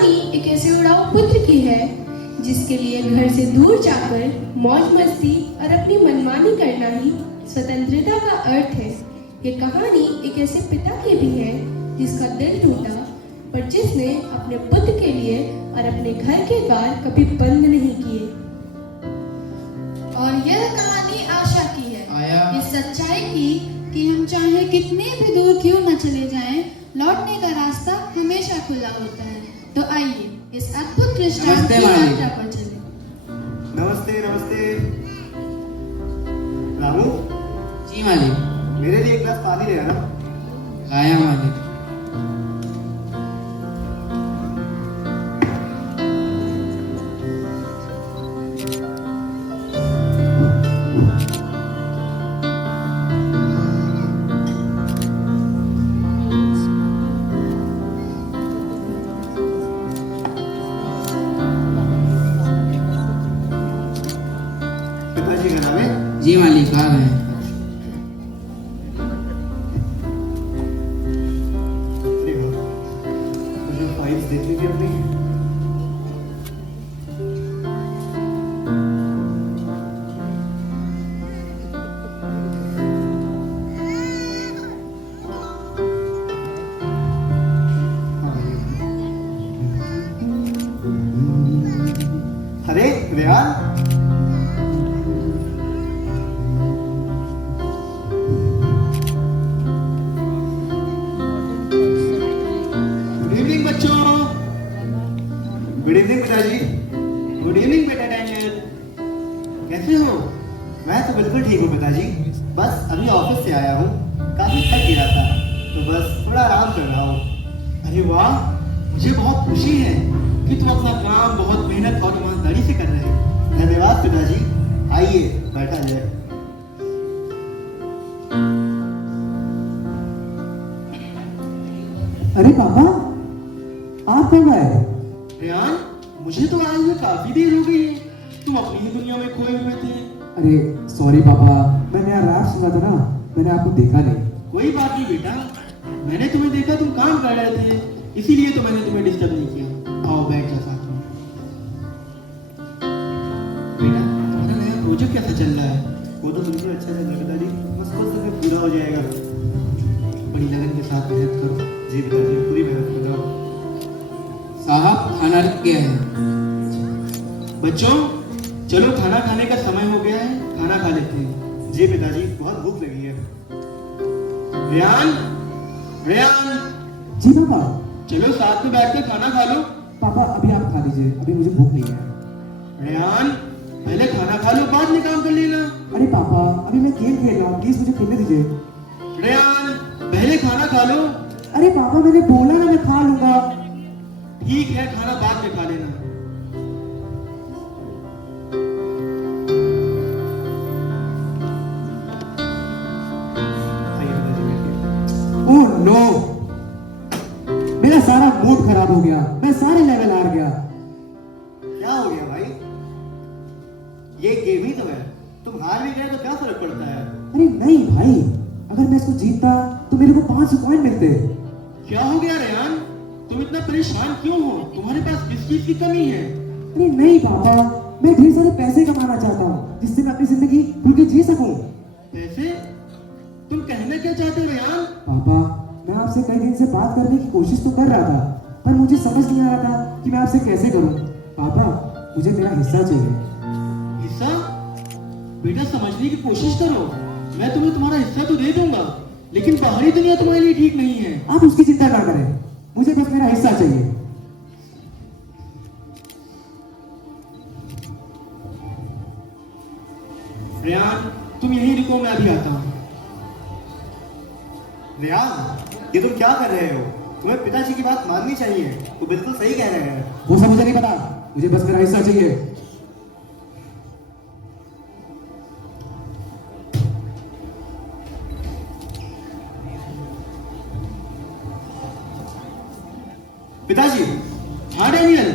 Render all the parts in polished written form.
कहानी एक ऐसे उड़ाऊ पुत्र की है जिसके लिए घर से दूर जाकर मौज मस्ती और अपनी मनमानी करना ही स्वतंत्रता का अर्थ है। ये कहानी एक ऐसे पिता की भी है जिसका दिल टूटा पर जिसने अपने पुत्र के लिए और अपने घर के द्वार कभी बंद नहीं किए। और यह कहानी आशा की है, आया। इस सच्चाई की कि हम चाहे कितने भी दूर क्यों न चले जाएं, लौटने का रास्ता हमेशा खुला होता है। तो आइए इस अद्भुत दृष्टांत की यात्रा पर चलें। नमस्ते नमस्ते। रामू, जी मालिक। मेरे लिए एक गिलास पानी ले आना। लाया मालिक। पिताजी का नाम है? जी मालिक आ रहे हैं। देखो, मुझे फाइल्स देखनी थी अपनी। अरे रेहान, गुड इवनिंग पिताजी। गुड इवनिंग बेटा डैनियल, कैसे हो? मैं तो बिल्कुल ठीक हूँ पिताजी। बस अभी ऑफिस से आया हूँ, काफी थक गया था तो बस थोड़ा आराम कर रहा हूँ। अरे वाह, मुझे बहुत खुशी है कि तुम अपना काम बहुत मेहनत और ईमानदारी से कर रहे हो। धन्यवाद पिताजी। आइए बैठा जाए। अरे पापा, आप कब आए? रेहान, मुझे तो आए हुए काफी देर हो गई है, तुम अपनी ही दुनिया में खोए हुए थे। अरे सॉरी पापा, मैंने यार रात सुना था ना, मैंने आपको देखा नहीं। कोई बात नहीं बेटा, मैंने तुम्हें देखा तुम काम कर रहे थे, इसीलिए तो मैंने तुम्हें डिस्टर्ब नहीं किया। आओ बैठ जा साथ में। बेटा, तुम्हारा नया प्रोजेक्ट कैसा चल रहा है? वो तो बिल्कुल अच्छा चल रहा है पिताजी, बस कुछ समय पूरा हो जाएगा। बड़ी लगन के साथ मेहनत करो। जी पिताजी, पूरी मेहनत कर रहा हूँ। साहब खाना रख गया है। बच्चों, चलो खाना खाने का समय हो गया है, खाना खा लेते हैं। जी पिताजी, बहुत भूख लगी है। रेहान, रेहान, जी पापा। चलो साथ में बैठ के खाना खा लो। पापा अभी आप खा लीजिए, अभी मुझे भूख नहीं है। रेहान, पहले खाना खा लो, बाद में काम कर लेना। अरे पापा, अभी मैं गेम खेल रहा हूँ, प्लीज मुझे खेलने दीजिए। रेहान, पहले खाना खा लो। अरे पापा, मैंने बोला ना मैं खा लूंगा। ठीक है, खाना बाद में खा लेना। आइए पिताजी बैठिए। ओह नो, मेरा सारा मूड खराब हो गया, मैं सारे लेवल हार गया। क्या हो गया भाई? ये गेम ही तो है, तुम हार भी गए तो क्या फर्क पड़ता है? अरे नहीं भाई, अगर मैं इसको जीतता तो मेरे को 500 कॉइन मिलते। क्या हो गया रेहान? तुम इतना परेशान क्यों हो? तुम्हारे पास किस चीज की कमी है? अरे नहीं पापा, मैं ढेर सारे पैसे कमाना चाहता हूँ जिससे मैं अपनी जिंदगी खुल के जी सकूं। पैसे? तुम कहना क्या चाहते हो रेहान? पापा, मैं आपसे कई दिन से बात करने की कोशिश तो कर रहा था, पर मुझे समझ नहीं आ रहा था कि मैं आपसे कैसे करूं। पापा, मुझे मेरा हिस्सा चाहिए। हिस्सा? बेटा समझने की कोशिश करो, मैं तुम्हें तुम्हारा हिस्सा तो दे दूंगा, लेकिन बाहरी दुनिया तुम्हारे लिए ठीक नहीं है। आप उसकी चिंता ना करें, मुझे बस मेरा हिस्सा चाहिए। रेहान, तुम यहीं रुको, मैं अभी आता हूँ। रेहान, ये तुम क्या कर रहे हो? तुम्हें पिताजी की बात माननी चाहिए, वो बिल्कुल सही कह रहे हैं। वो सब मुझे नहीं पता, मुझे बस मेरा हिस्सा चाहिए। पिताजी, हाँ डैनियल,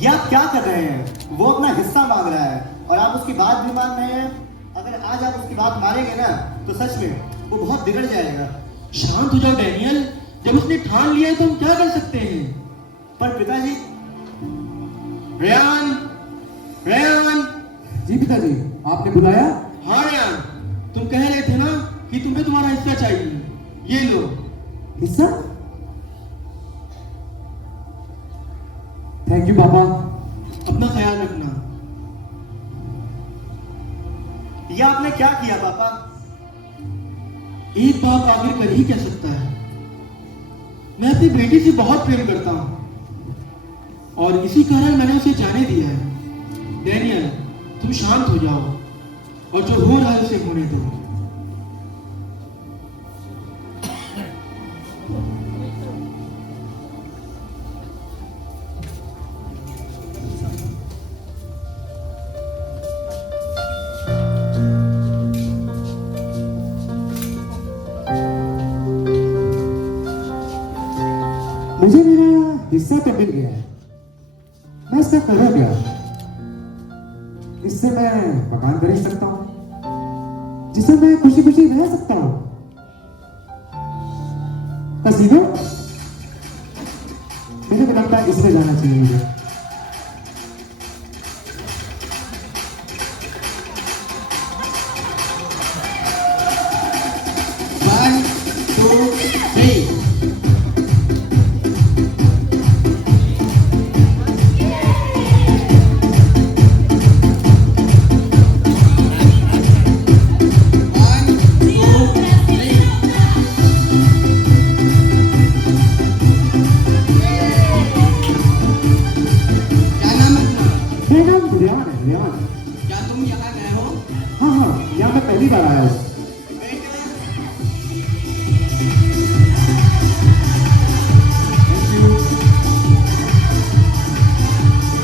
ये आप क्या कर रहे हैं? वो अपना हिस्सा मांग रहा है और आप उसकी बात भी मान रहे हैं। अगर आज आप उसकी बात मानेंगे ना तो सच में वो बहुत बिगड़ जाएगा। शांत हो जाओ डैनियल, जब उसने ठान लिया है तो हम क्या कर सकते हैं? पर पिताजी, रेयान, रेयान। जी पिताजी, आपने बुलाया? हाँ रेयान, तुम कह रहे थे ना कि तुम्हें तुम्हारा हिस्सा चाहिए। ये लो। हिस्सा? थैंक यू पापा। अपना ख्याल रखना। ये आपने क्या किया पापा? एक बाप आखिर कर ही क्या सकता है। मैं अपनी बेटी से बहुत प्रेम करता हूं और इसी कारण मैंने उसे जाने दिया है। डैनियल, तुम शांत हो जाओ और जो हो रहा है उसे होने दो। मुझे मेरा हिस्सा तो मिल गया है, मैं इसका करूं क्या? इससे मैं मकान खरीद सकता हूं जिसे मैं खुशी खुशी रह सकता हूं। कसीनो? मुझे तो लगता है इसमें जाना चाहिए मुझे। One, two, three. One, two, three. क्या नाम है तुम्हारा? मेरा नाम रियान है, रियान। क्या तुम यहाँ गए हो? हाँ हाँ, यहाँ मैं पहली बार आया हूँ।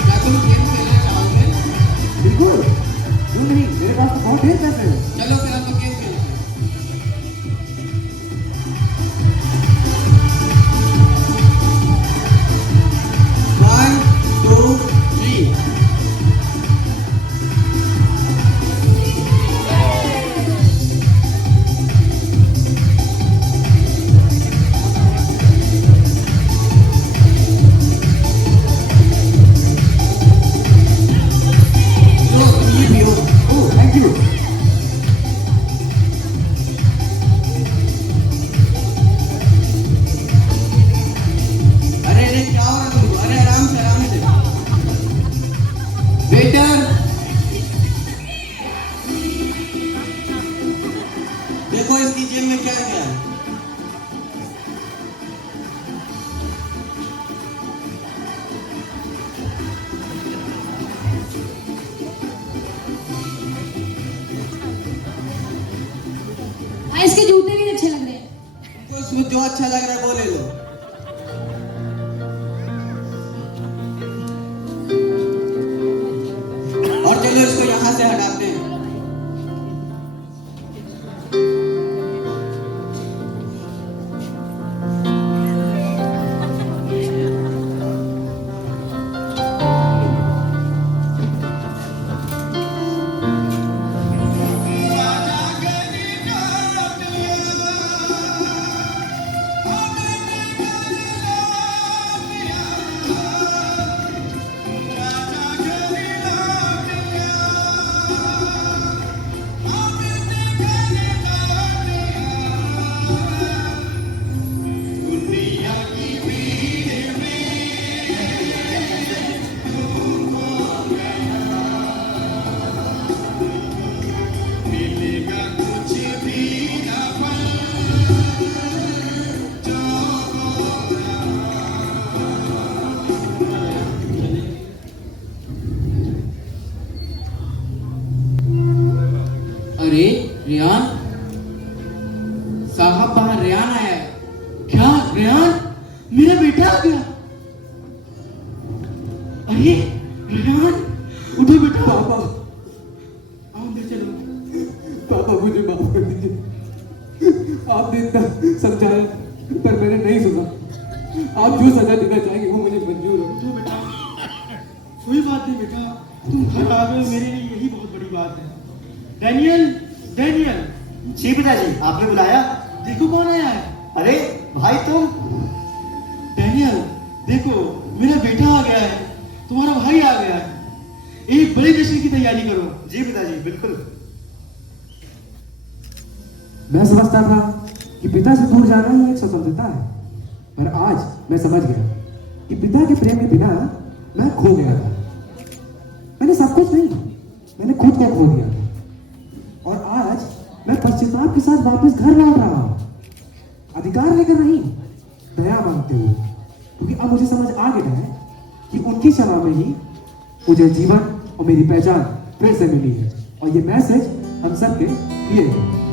क्या तुम गेम खेलना चाहोगे? बिल्कुल, क्यों नहीं, मेरे पास तो बहुत ढेर पैसे हैं। चलो फिर हम लोग गेम खेलते हैं। One, two, three. लो, तुम ये पियो। ओह, थैंक यू। अरे अरे क्या हो रहा है तुमको? अरे आराम से वेटर, देखो इसकी जेब में क्या क्या है। हाँ, इसके जूते भी अच्छे लग रहे हैं। तो इसमें जो अच्छा लग रहा है वो ले लो। और चलो इसको यहाँ से हटाते हैं। अरे रियान साहब, बाहर रियान आया है। क्या रेयान, मेरा बेटा आ गया? अरे रेयान, उठो बेटा। पापा, आओ अंदर चलो। पापा मुझे माफ कर दीजिए। आपने इतना समझाया पर मैंने नहीं सुना। आप जो सजा देना चाहेंगे वो मुझे मंजूर है। उठो बेटा, कोई बात नहीं बेटा, तुम घर आ गए, मेरे लिए यही बहुत बड़ी बात है। डैनियल, डैनियल, जी पिताजी, आपने बुलाया? देखो कौन आया है। अरे भाई तुम। डैनियल, देखो मेरा बेटा आ गया है। तुम्हारा भाई आ गया है। एक बड़े जश्न की तैयारी करो। जी पिताजी, बिल्कुल। मैं समझता था कि पिता से दूर जाना ही एक स्वतंत्रता है, पर आज मैं समझ गया कि पिता के प्रेम के बिना मैं खो गया था। मैंने सब कुछ नहीं, मैंने खुद को खो दिया था। और आज मैं पश्चाताप के साथ वापस घर लौट रहा हूँ, अधिकार लेकर नहीं, दया मांगते हुए, क्योंकि अब मुझे समझ आ गया है कि उनकी क्षमा में ही मुझे जीवन और मेरी पहचान फिर से मिली है। और ये मैसेज हम सबके लिए है।